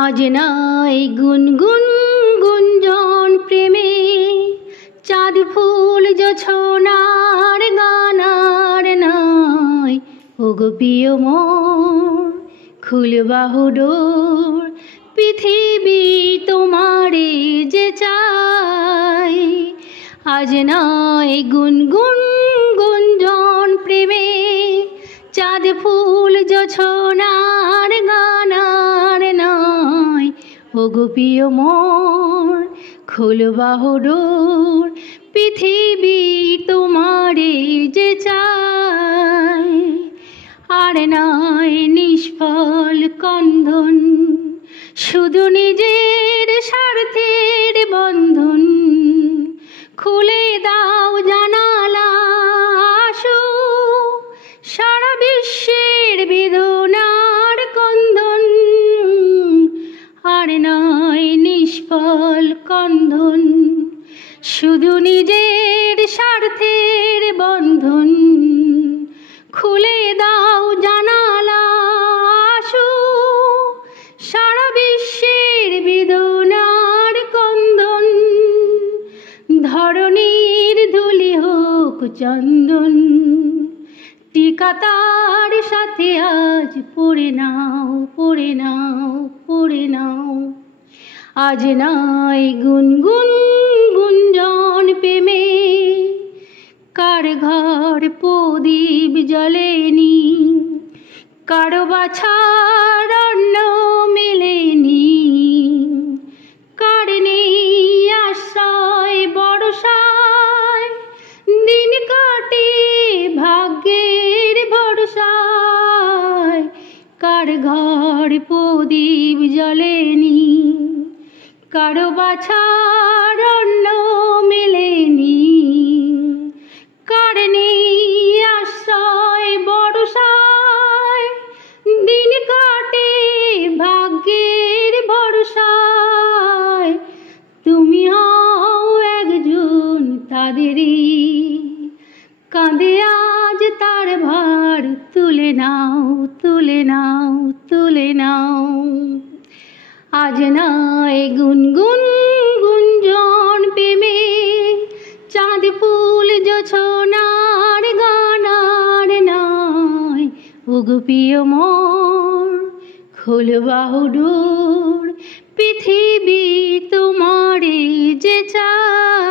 আজ নাই গুনগুন গুঞ্জন প্রেমে, চাঁদ ফুল জোছনার গানার নাই। ওগো প্রিয় মোর খুল বাহু ডোর, পৃথিবী তোমারে যে চাই। আজ নাই গুনগুন গুঞ্জন প্রেমে, চাঁদ ফুল জোছনার গানার নাই। ওগো প্রিয় মোর খুল বাহু ডোর, পৃথিবী তোমারে যে চাই। আর নাই নিষ্ফল কন্ধন, শুধু নিজের স্বার্থের বন্ধন। খুলে দাও জানালা, আসো সারা বিশ্বের বেদনার কন্ধন। আর নাই নিষ্ফল কন্ধন, শুধু নিজের স্বার্থের বন্ধন। খুলে দাও জানালা, আসো সারা বিশ্বের বেদনার কন্দন। ধরণীর ধুলি হোক চন্দন, টিকা তার সাথে আজ পড়ে নাও, পড়ে নাও, পড়ে নাও। আজ নাই গুনগুন গুঞ্জন প্রেমে, কার ঘর প্রদীপ জ্বলেনি, কারো বাছার অন্ন মেলেনি। কার নেই আশ্রয় বর্ষায়, দিন কাটে ভাগ্যের ভরসায়। কার ঘর প্রদীপ জ্বলেনি, কারো বাছার অন্ন মেলেনি। কার নেই আশ্রয় বর্ষায়, দিন কাটে ভাগ্যের ভরসায়। তুমি হও একজন তাদেরই, কাঁধে আজ তার ভার তুলে নাও, তুলে নাও, তুলে নাও। আজ নাই গুনগুন গুঞ্জন প্রেমে, চাঁদ ফুল জোছনার গানার নাই। ওগো প্রিয় মোর খুল বাহু ডোর, পৃথিবী তোমারে যে চাই।